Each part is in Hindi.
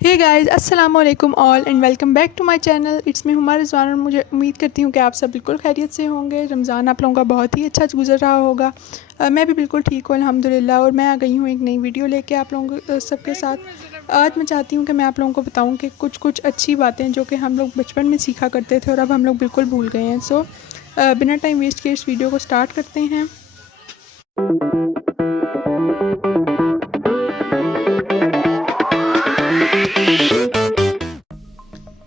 हे गाइस, अस्सलाम वालेकुम all and welcome back to my channel. It's me Huma Rizwan और मुझे उम्मीद करती हूँ कि आप सब बिल्कुल खैरियत से होंगे। रमज़ान आप लोगों का बहुत ही अच्छा गुजर रहा होगा। मैं भी बिल्कुल ठीक हूँ अल्हम्दुलिल्लाह। और मैं आ गई हूँ एक नई वीडियो लेके आप लोगों सबके साथ। आज मैं चाहती हूँ कि मैं आप लोगों को बताऊँ कि कुछ अच्छी बातें जो कि हम लोग बचपन में सीखा करते थे और अब हम लोग बिल्कुल भूल गए हैं। सो बिना टाइम वेस्ट किए इस वीडियो को स्टार्ट करते हैं।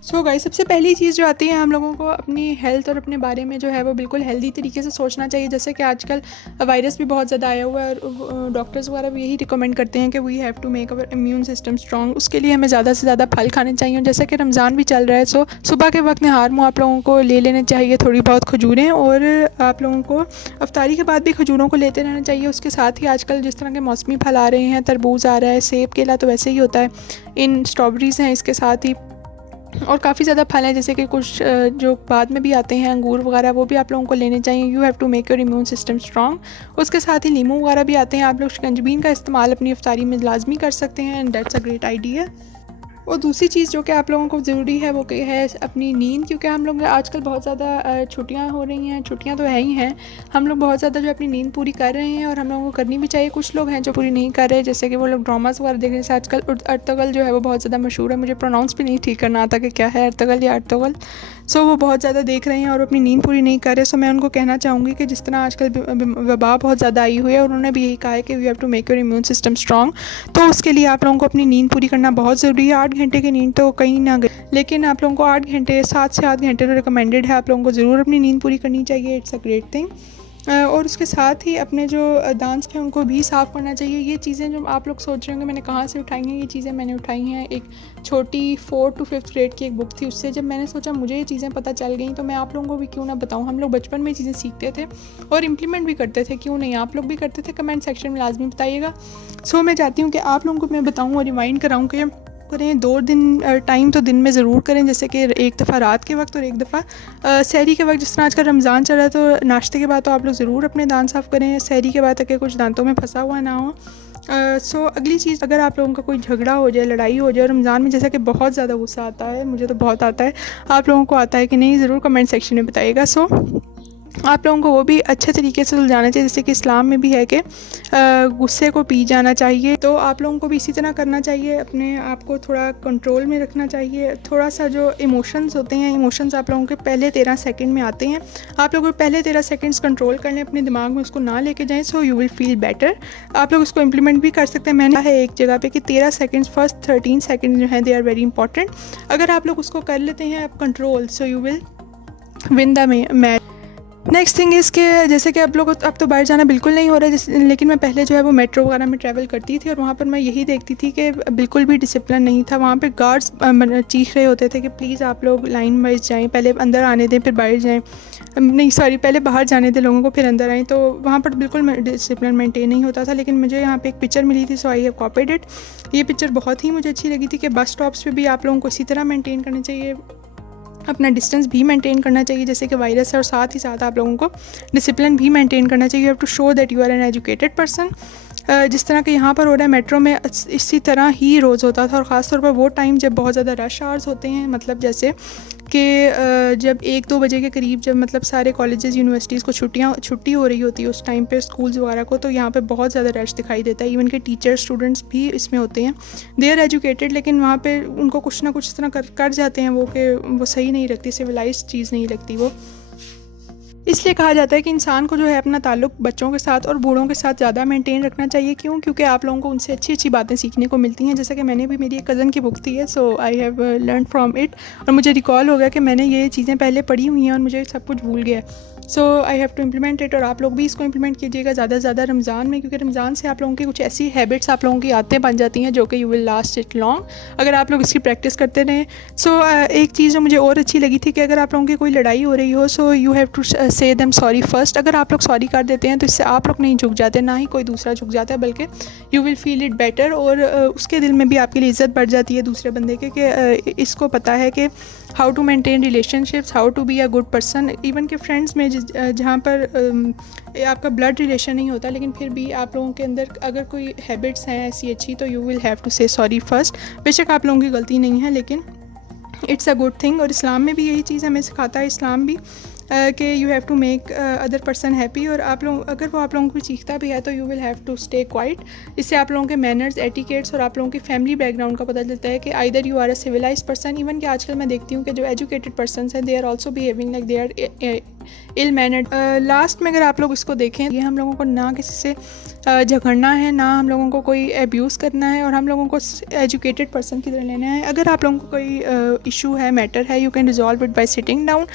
सो गाइस, सबसे पहली चीज़ जो आती है, हम लोगों को अपनी हेल्थ और अपने बारे में जो है वो बिल्कुल हेल्दी तरीके से सोचना चाहिए। जैसे कि आजकल वायरस भी बहुत ज़्यादा आया हुआ है और डॉक्टर्स वगैरह भी यही रिकमेंड करते हैं कि we have to make our immune system strong. उसके लिए हमें ज़्यादा से ज़्यादा फल खाने चाहिए। जैसे कि रमज़ान भी चल रहा है, सो सुबह के वक्त नहार मुँह आप लोगों को ले लेने चाहिए थोड़ी बहुत खजूरें, और आप लोगों को अफ्तारी के बाद भी खजूरों को लेते रहना चाहिए। उसके साथ ही आजकल जिस तरह के मौसमी फल आ रहे हैं, तरबूज आ रहा है, सेब, केला तो वैसे ही होता है, इन स्ट्रॉबेरीज़ हैं इसके साथ ही, और काफ़ी ज़्यादा फल हैं जैसे कि कुछ जो बाद में भी आते हैं, अंगूर वगैरह, वो भी आप लोगों को लेने चाहिए। You have to make your immune system strong. उसके साथ ही नींबू वगैरह भी आते हैं, आप लोग शिकंजबीन का इस्तेमाल अपनी इफ्तारी में लाजमी कर सकते हैं and that's a great idea. और दूसरी चीज़ जो कि आप लोगों को ज़रूरी है वो कि है अपनी नींद, क्योंकि हम लोग आजकल बहुत ज़्यादा छुट्टियां हो रही हैं, छुट्टियां तो है ही हैं, हम लोग बहुत ज़्यादा जो अपनी नींद पूरी कर रहे हैं और हम लोगों को करनी भी चाहिए। कुछ लोग हैं जो पूरी नहीं कर रहे, जैसे कि वो लोग ड्रामास वगैरह देख रहे हैं। आजकल अर्तुगल जो है वो बहुत ज़्यादा मशहूर है, मुझे प्रोनाउंस भी नहीं ठीक करना आता कि क्या है, अर्तुगल या अर्तुगल। सो वो बहुत ज़्यादा देख रहे हैं और अपनी नींद पूरी नहीं कर रहे। सो मैं उनको कहना चाहूँगी कि जिस तरह आजकल वबा बहुत ज़्यादा आई हुई है, उन्होंने भी यही कहा है कि we have to make your immune system strong. तो उसके लिए आप लोगों को अपनी नींद पूरी करना बहुत ज़रूरी है। 8 घंटे की नींद तो कहीं ना गई, लेकिन आप लोगों को 8 घंटे, 7 से 8 घंटे तो रिकमेंडेड है। आप लोगों को ज़रूर अपनी नींद पूरी करनी चाहिए, इट्स अ ग्रेट थिंग। और उसके साथ ही अपने जो दांत हैं उनको भी साफ़ करना चाहिए। ये चीज़ें जो आप लोग सोच रहे होंगे मैंने कहाँ से उठाई हैं, ये चीज़ें मैंने उठाई हैं एक छोटी 4th to 5th ग्रेड की एक बुक थी, उससे जब मैंने सोचा मुझे ये चीज़ें पता चल गई तो मैं आप लोगों को भी क्यों ना बताऊँ। हम लोग बचपन में चीज़ें सीखते थे और इम्प्लीमेंट भी करते थे, क्यों नहीं आप लोग भी करते थे? कमेंट सेक्शन में लाजमी बताइएगा। सो मैं चाहती हूँ कि आप लोगों को मैं बताऊँ और रिमाइंड कराऊँ कि करें 2 दिन टाइम तो दिन में ज़रूर करें, जैसे कि एक दफ़ा रात के वक्त और एक दफ़ा सहरी के वक्त। जिस तरह आजकल रमज़ान चल रहा है तो नाश्ते के बाद तो आप लोग ज़रूर अपने दांत साफ़ करें, सहरी के बाद ताकि कुछ दांतों में फंसा हुआ ना हो। सो अगली चीज़, अगर आप लोगों का कोई झगड़ा हो जाए, लड़ाई हो जाए रमज़ान में, जैसा कि बहुत ज़्यादा गुस्सा आता है, मुझे तो बहुत आता है, आप लोगों को आता है कि नहीं, ज़रूर कमेंट सेक्शन में बताइएगा। सो आप लोगों को वो भी अच्छे तरीके से सुलझाना चाहिए, जैसे कि इस्लाम में भी है कि गुस्से को पी जाना चाहिए। तो आप लोगों को भी इसी तरह करना चाहिए, अपने आप को थोड़ा कंट्रोल में रखना चाहिए। थोड़ा सा जो इमोशंस होते हैं, इमोशंस आप लोगों के पहले 13 सेकंड में आते हैं, आप लोग पहले 13 सेकंड्स कंट्रोल कर लें, अपने दिमाग में उसको ना लेके जाएं, so you will feel better. आप लोग उसको इम्प्लीमेंट भी कर सकते हैं। मैंने है एक जगह पे कि 13 सेकंड्स, फर्स्ट 13 सेकंड जो हैं दे आर वेरी इंपॉर्टेंट। अगर आप लोग उसको कर लेते हैं आप control, so you will win the match. Next thing is के जैसे कि आप लोग अब तो बाहर जाना बिल्कुल नहीं हो रहा है, लेकिन मैं पहले जो है वो मेट्रो वगैरह में ट्रैवल करती थी और वहाँ पर मैं यही देखती थी कि बिल्कुल भी डिसिप्लिन नहीं था। वहाँ पे गार्ड्स चीख रहे होते थे कि प्लीज़ आप लोग लाइन वाइज जाएं, पहले अंदर आने दें फिर बाहर जाएं, नहीं सॉरी, पहले बाहर जाने दें लोगों को फिर अंदर आएँ। तो वहाँ पर बिल्कुल डिसिप्लिन मेंटेन नहीं होता था। लेकिन मुझे यहाँ पे एक पिक्चर मिली थी, सो आई हैव कॉपीड इट। ये पिक्चर बहुत ही मुझे अच्छी लगी थी कि बस स्टॉप्स पर भी आप लोगों को इसी तरह मेनटेन करना चाहिए, अपना डिस्टेंस भी मेंटेन करना चाहिए जैसे कि वायरस है, और साथ ही साथ आप लोगों को डिसिप्लिन भी मेंटेन करना चाहिए। You have to show that you are an educated person. जिस तरह के यहाँ पर हो रहा है मेट्रो में, इसी तरह ही रोज़ होता था, और ख़ास तौर पर वो टाइम जब बहुत ज़्यादा रश आवर्स होते हैं, मतलब जैसे कि जब 1-2 बजे के करीब, जब मतलब सारे कॉलेजेस यूनिवर्सिटीज़ को छुट्टी हो रही होती है उस टाइम पे, स्कूल्स वगैरह को, तो यहाँ पे बहुत ज़्यादा रश दिखाई देता है। इवन के टीचर स्टूडेंट्स भी इसमें होते हैं, दे आर एजुकेटेड, लेकिन वहाँ पे उनको कुछ ना कुछ इस तरह कर जाते हैं वो कि वो सही नहीं लगती, सिविलाइज्ड चीज़ नहीं लगती वो। इसलिए कहा जाता है कि इंसान को जो है अपना ताल्लुक़ बच्चों के साथ और बूढ़ों के साथ ज़्यादा मेंटेन रखना चाहिए। क्यों? क्योंकि आप लोगों को उनसे अच्छी अच्छी बातें सीखने को मिलती हैं। जैसा कि मैंने भी, मेरी एक कज़न की बुक थी है, so I have learn from it, और मुझे रिकॉल हो गया कि मैंने ये चीज़ें पहले पढ़ी हुई हैं और मुझे सब कुछ भूल गया। So I have to implement it, और आप लोग भी इसको इम्प्लीमेंट कीजिएगा ज़्यादा से ज़्यादा रमज़ान में, क्योंकि रमज़ान से आप लोगों की कुछ ऐसी हैबिट्स, आप लोगों की आदतें बन जाती हैं जो कि you will last it long, अगर आप लोग इसकी प्रैक्टिस करते रहें। सो एक चीज़ जो मुझे और अच्छी लगी थी कि अगर आप लोगों की कोई लड़ाई हो रही हो, सो यू हैव टू से देम सॉरी फर्स्ट। अगर आप लोग सॉरी कर देते हैं तो इससे आप लोग नहीं झुक जाते, ना ही कोई दूसरा झुक जाता है, बल्कि you will feel it better, और उसके दिल में भी आपके लिए इज़्ज़त बढ़ जाती है दूसरे बंदे के कि इसको पता है कि how to maintain relationships, how to be a good person. Even के फ्रेंड्स में जहाँ पर आपका ब्लड रिलेशन नहीं होता, लेकिन फिर भी आप लोगों के अंदर अगर कोई हैबिट्स हैं ऐसी अच्छी, तो यू विल हैव टू से सॉरी फर्स्ट। बेशक आप लोगों की गलती नहीं है, लेकिन इट्स अ गुड थिंग। और इस्लाम में भी यही चीज़ हमें सिखाता है, इस्लाम भी कि you have to make other person happy. और आप लोग अगर वो आप लोगों को चीखता भी है तो you will have to stay quiet. इससे आप लोगों के मैनर्स, एटिकेट्स और आप लोगों की फैमिली बैकग्राउंड का पता चलता है कि either you are a civilise person. Even कि आजकल मैं देखती हूँ कि जो एजुकेटेड पर्सन हैं they are also behaving like they are ill mannered. Last में अगर आप लोग इसको देखें, ये हम लोगों को ना किसी से झगड़ना है, ना हम लोगों को कोई एब्यूज़ करना है, और हम लोगों को एजुकेटेड पर्सन की तरह लेना है। अगर आप लोगों को कोई इशू है, मैटर है, you can resolve it by sitting down,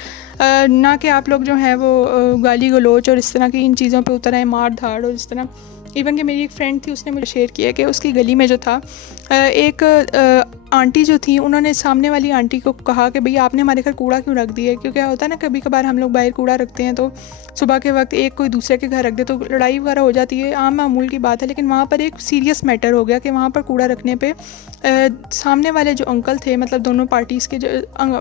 ना कि आप लोग जो है वो गाली गलोच और इस तरह की इन चीज़ों पे उतर आए, मार धाड़ और इस तरह। इवन कि मेरी एक फ्रेंड थी, उसने मुझे शेयर किया कि उसकी गली में जो था एक आंटी जो थी, उन्होंने सामने वाली आंटी को कहा कि भई आपने हमारे घर कूड़ा क्यों रख दिया है। क्योंकि होता है ना, कभी कभार हम लोग बाहर कूड़ा रखते हैं तो सुबह के वक्त एक कोई दूसरे के घर रख दे तो लड़ाई वगैरह हो जाती है, आम मामूल की बात है। लेकिन वहाँ पर एक सीरियस मैटर हो गया कि वहाँ पर कूड़ा रखने पे सामने वाले जो अंकल थे, मतलब दोनों पार्टीज़ के, जो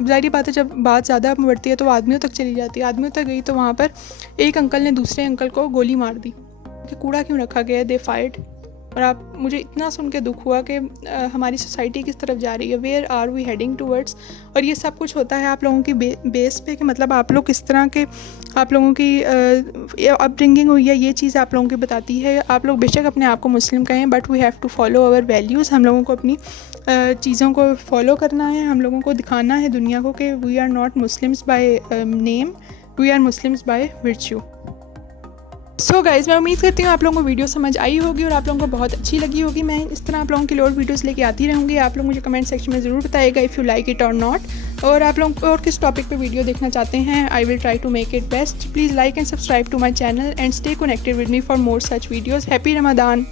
ज़ाहिर बात है जब बात ज़्यादा बढ़ती है तो आदमियों तक चली जाती है, आदमियों तक गई तो वहाँ पर एक अंकल ने दूसरे अंकल को गोली मार दी कि कूड़ा क्यों रखा गया है, दे फायर्ड। और मुझे इतना सुन के दुख हुआ कि हमारी सोसाइटी किस तरफ जा रही है, where are we heading towards. और ये सब कुछ होता है आप लोगों की बेस पे कि मतलब आप लोग किस तरह के, आप लोगों की अपब्रिंगिंग हुई है, ये चीज़ आप लोगों की बताती है। आप लोग बेशक अपने आप को मुस्लिम कहें, but we have to follow our values. हम लोगों को अपनी चीज़ों को फॉलो करना है, हम लोगों को दिखाना है दुनिया को कि we are not Muslims by name, we are Muslims by virtue. So guys, मैं उम्मीद करती हूँ आप लोगों को वीडियो समझ आई होगी और आप लोगों को बहुत अच्छी लगी होगी। मैं इस तरह आप लोगों की और वीडियोस लेके आती रहूँगी। आप लोग मुझे कमेंट सेक्शन में ज़रूर बताइएगा इफ़ यू लाइक इट और नॉट, और आप लोग और किस टॉपिक पे वीडियो देखना चाहते हैं। I will try to make it best. Please like and subscribe to my channel and stay connected with me for more such videos. Happy Ramadan.